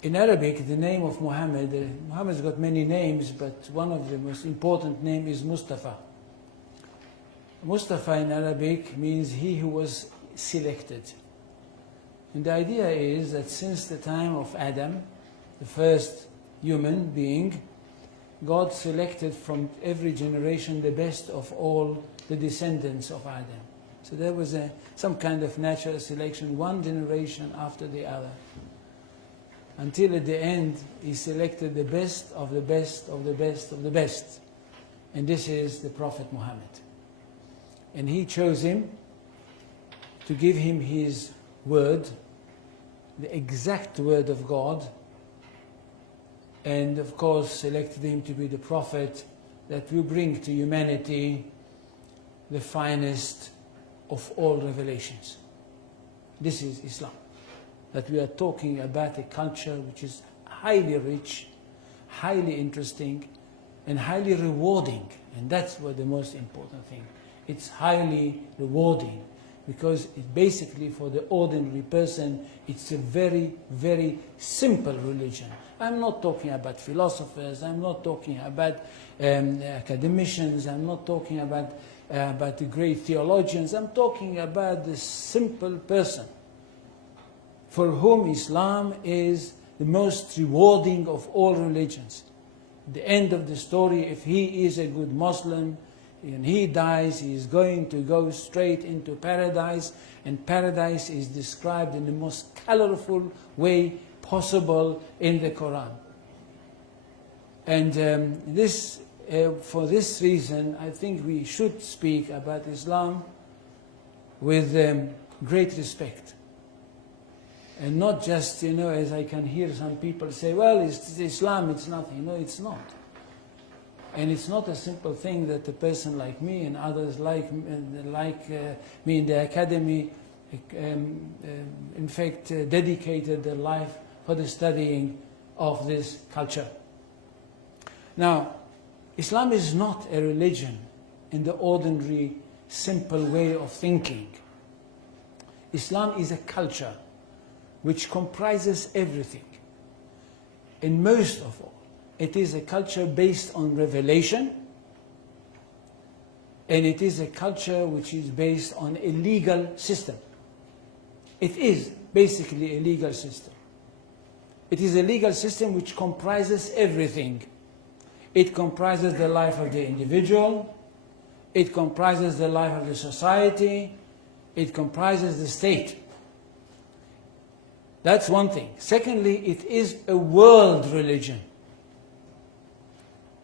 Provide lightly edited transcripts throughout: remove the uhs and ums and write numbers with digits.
In Arabic, the name of Muhammad, Muhammad's got many names, but one of the most important names is Mustafa. Mustafa in Arabic means he who was selected. And the idea is that since the time of Adam, the first human being, God selected from every generation the best of all the descendants of Adam. So there was some kind of natural selection, one generation after the other. Until at the end, he selected the best of the best of the best of the best. And this is the Prophet Muhammad. And he chose him to give him his word, the exact word of God, and of course selected him to be the prophet that will bring to humanity the finest of all revelations. This is Islam. That we are talking about a culture which is highly rich, highly interesting, and highly rewarding. And that's what the most important thing. It's highly rewarding because it basically, for the ordinary person, it's a very, very simple religion. I'm not talking about philosophers, I'm not talking about academicians, I'm not talking about the great theologians, I'm talking about the simple person for whom Islam is the most rewarding of all religions. At the end of the story, if he is a good Muslim and he dies, he is going to go straight into paradise, and paradise is described in the most colorful way possible in the Quran. And for this reason, I think we should speak about Islam with great respect. And not just, as I can hear some people say, well, it's Islam, it's nothing. No, it's not. And it's not a simple thing that a person like me and others like me in the academy, in fact, dedicated their life for the studying of this culture. Now, Islam is not a religion in the ordinary, simple way of thinking. Islam is a culture which comprises everything. And most of all, it is a culture based on revelation, and it is a culture which is based on a legal system. It is basically a legal system. It is a legal system which comprises everything. It comprises the life of the individual, it comprises the life of the society, it comprises the state. That's one thing. Secondly, it is a world religion.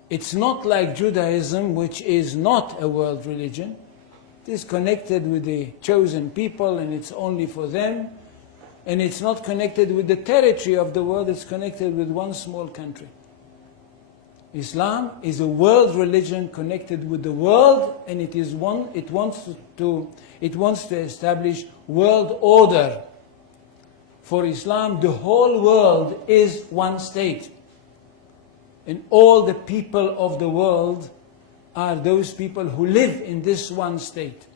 It's not like Judaism, which is not a world religion. It is connected with the chosen people and it's only for them. And it's not connected with the territory of the world, it's connected with one small country. Islam is a world religion connected with the world, and it wants to establish world order. For Islam, the whole world is one state. And all the people of the world are those people who live in this one state.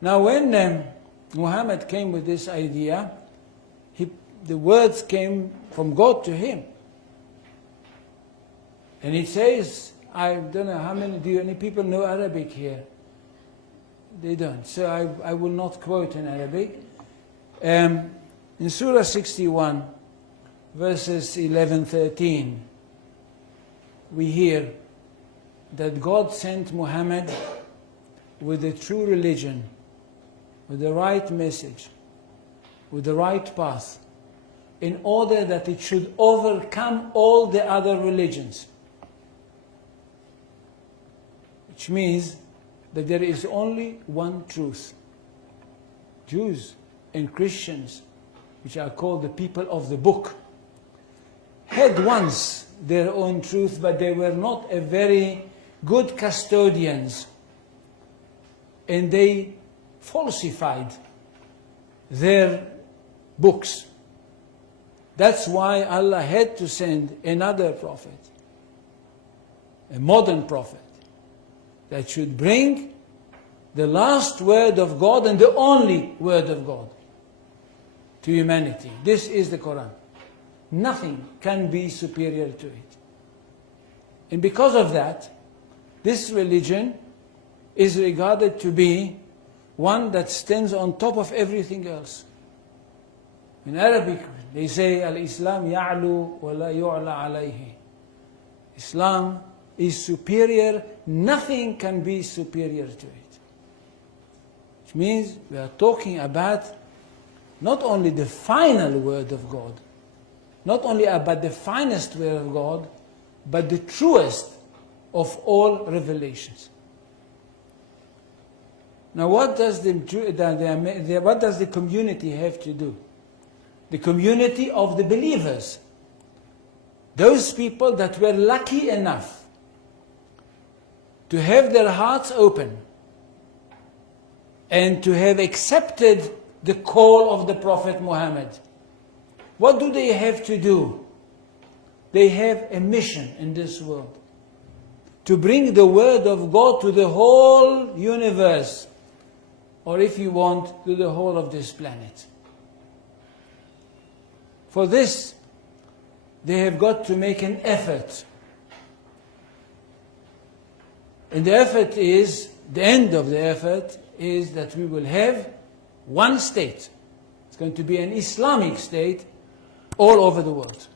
Now when Muhammad came with this idea, the words came from God to him. And it says, I don't know how many, do any people know Arabic here? They don't. So I will not quote in Arabic. In Surah 61, verses 11-13, we hear that God sent Muhammad with a true religion, with the right message, with the right path, in order that it should overcome all the other religions. Which means that there is only one truth. Jews and Christians, which are called the people of the book, had once their own truth, but they were not a very good custodians. And they falsified their books. That's why Allah had to send another prophet, a modern prophet, that should bring the last word of God and the only word of God. to humanity. This is the Quran. Nothing can be superior to it. And because of that, this religion is regarded to be one that stands on top of everything else. In Arabic, they say, Al-Islam ya'lu wa la yu'la alayhi. Islam is superior, nothing can be superior to it. Which means we are talking about not only the final word of God, not only about the finest word of God, but the truest of all revelations. Now what does the community have to do? The community of the believers. Those people that were lucky enough to have their hearts open and to have accepted the call of the Prophet Muhammad. What do they have to do? They have a mission in this world. To bring the word of God to the whole universe. Or if you want, to the whole of this planet. For this, they have got to make an effort. And the effort is, the end of the effort is that we will have one state. It's going to be an Islamic state all over the world.